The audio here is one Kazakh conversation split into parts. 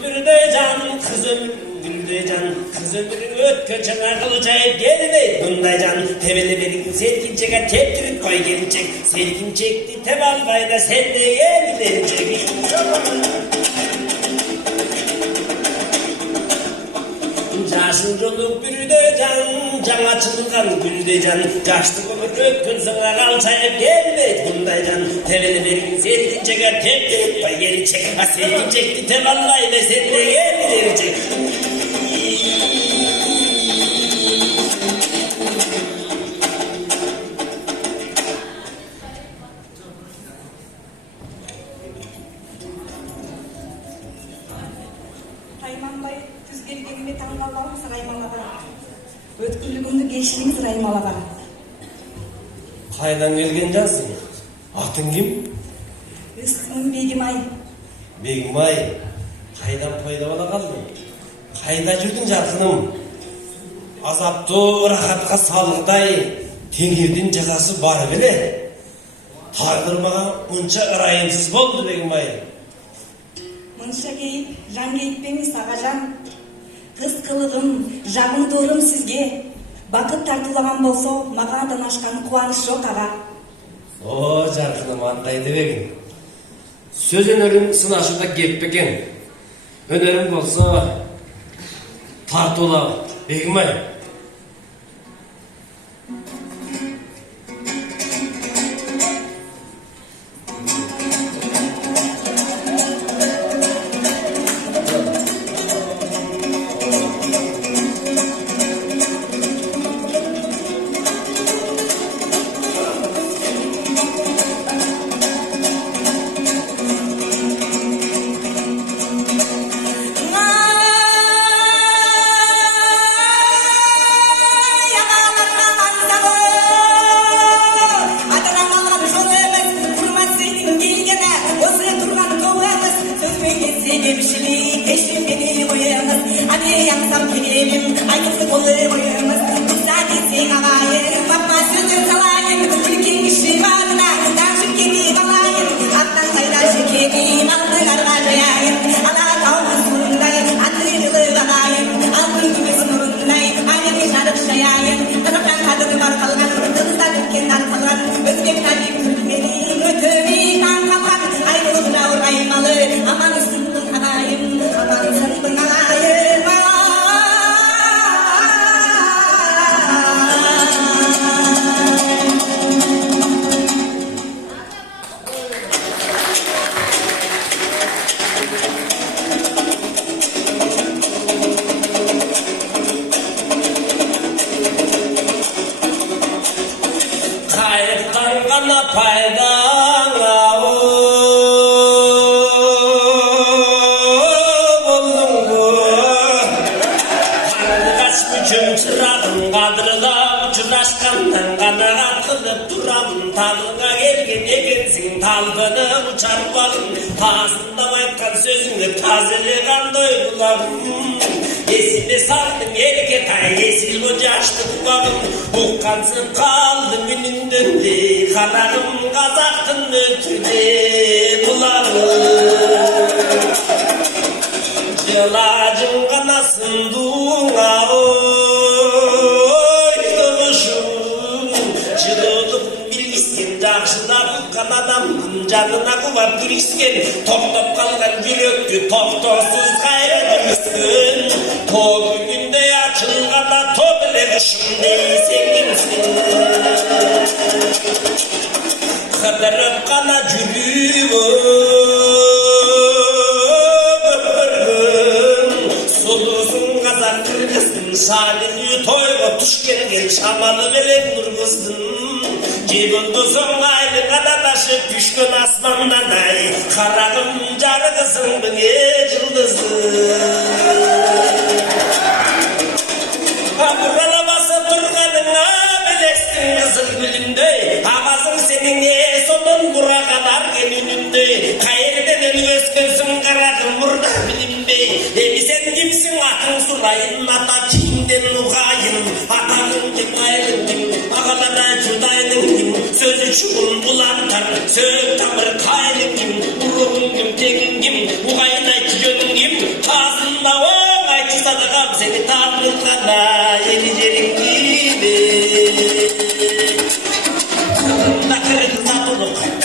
Güldecan, kızım Güldecan, kızım ötköçene kılacayıp gelmeydi bundaycan. Teveli verin selkinçeke teptirip koy gelecek. Selkin çekti tevalbayda sen de gelecek. Yaşın jolup Güldecan, can açılgan Güldecan. Yaşlı olur ötkün sana kalçayıp gelmeydi bundaycan. Teveli verin selkinçeke teptirip koy gelecek. Selkin çekti tevalbayda sen de gelecek. Райманбай түз келгениме таң калбаңыз Раймалага. Өткүнлүгүмдү кечириңиз Раймалага. Кайдан келген жазсың? Атың ким? Ысымым Бегимай. Бегимай, кайдан пайда бола калдың? Кайда жүрдүң жаркыным? Азаптуу рахатка салгыдай теңирдин жазасы бар беле. Тагдыр мага мынча ырайымсыз болду Бегимай. Мынча кейип, жан кейиппеңиз агажан. Кыз кылыгым, жагымдуулугум сизге. Бакыт тартуулаган болсо, мага андан ашкан кубаныч жок ага. О, жаркыным андай дебегин. Сөз өнөрүң сынашында кеп бекен. Өнөрүң болсо тартуула Бегимай. Esine sardım yerke tay esil bu yaşlı kulağım. Bukansın kaldım gününden de kanarım kazaktın ötüde kulağım. Yılacım kanasın duğa oy doluşum. Çırılıp bilgisken жақшылап қанадамның жанына құлап күрескен тоқтап қалған жүректі тоқтаусыз қайыр жүргізген топ күнде ашылғанда топ іле ішінде сенгенсің қыдырып қана жүрегім сұлусың қазақ кіргіздің шалығы тойға түшкенген шамалы белең нұрғыздың Жебілдісің айлыға ташып күшкен асманнан ай қарағым жарығысың бүге жылдызың Абырала басы тұрғаныңа білестің қызыл гүліндей Ағасың сеніңе сонын бұрағадар келініндей Қайырден өскенсің қарағым мұрда білінбей Сен кімсің атың сұрайын ата киімден ұғайын Атағың кім айлың кім ағалана жұдайдың кім Сөзі шұғын бұлаттар сөз тамыр қайдың кім Ұрығың кім тегің кім ұғайын айт жөнің кім seni tartırkana yeneceğim gibi. Nakırı kızartılık.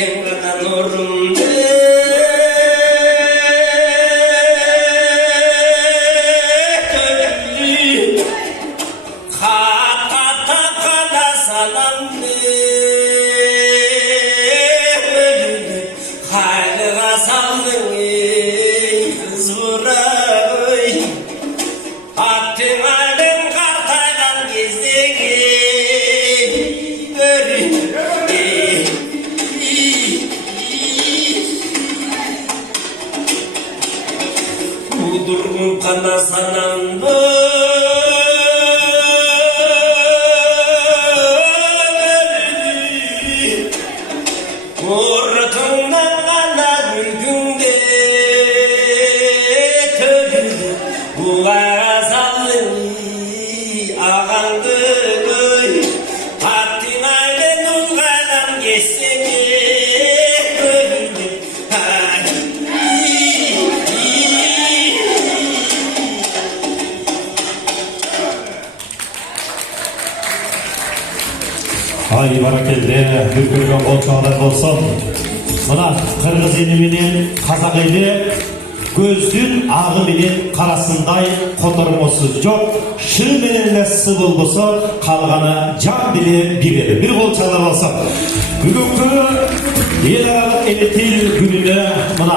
Temrana nurumdu Hakata kana salandı Haylığa saldın kız vuray Attın aydın kartaydan gezdin Durgun kana sanandı Ortından kana bir günde Tövbe bu azallı ağandı Hattin aile nurgadan geçsene Ay barakelde bürkülgen bolçağlar bolsun. Mına Kırgız eli menen Kazak eli gözdün ağı menen karasınday kotormosuz yok. Şır menenle sıvılgısı kalgana can bile bir eli. Bir bolçağlar bolsun. Bugünkü el aralık eletil gününe mına